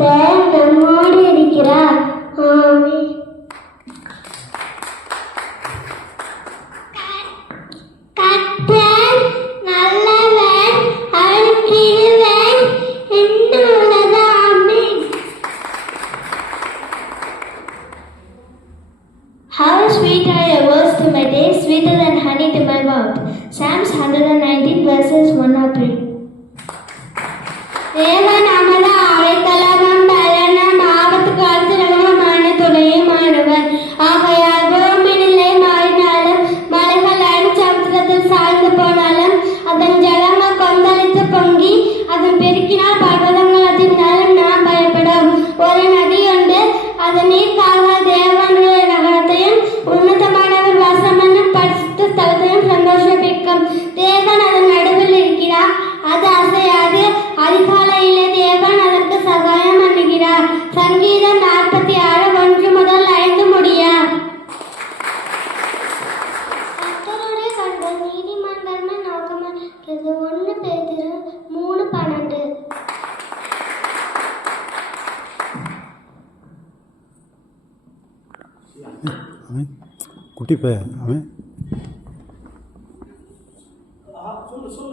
கர்த்தர் நம்மோடு இருக்கிறார். ஆமென். கர்த்தர் நல்லவர், அவர் கிருபை என்றுள்ளது. ஆமென். How sweet are your words to my taste, sweeter than honey to my mouth. Psalms 119 verses 1 or 3. தேவன் நமது அடைக்கலமும் பலனும், ஆபத்து காலத்தில் நமக்கான துணையுமானவர். ஆகையால் பூமியிலே மாறினாலும், மலைகள் அடிச்சமுத்திரத்தில் சாய்ந்து போனாலும், அதன் ஜலங்கள் கொந்தளித்து பொங்கி அதன் பெருக்கினால் பர்வதங்கள் அதிர்ந்தாலும் நாம் பயப்படும். ஒரு நதி உண்டு, அதன் நீர்க்காக தேவனுடைய நகரத்தையும் உன்னதமானவர் வாசமன்னும் பரிசுத்த ஸ்தலத்தையும் சந்தோஷிப்பிக்கும். தேவன் அதன் நடுவில் இருக்கிறார், அது அசையாது. அதிகாலையிலே தேவன் அதற்கு சகாயம் பண்ணுகிறார். சங்கீதம் 46 1 முதல் 5 முடிய. கர்த்தருடைய கண்கள் நீதிமான்கள் மேல் நோக்கமாயிருக்கிறது. 1 பேதுரு 3:12. அவன் குட்டி பையன் அவன். சொல்லு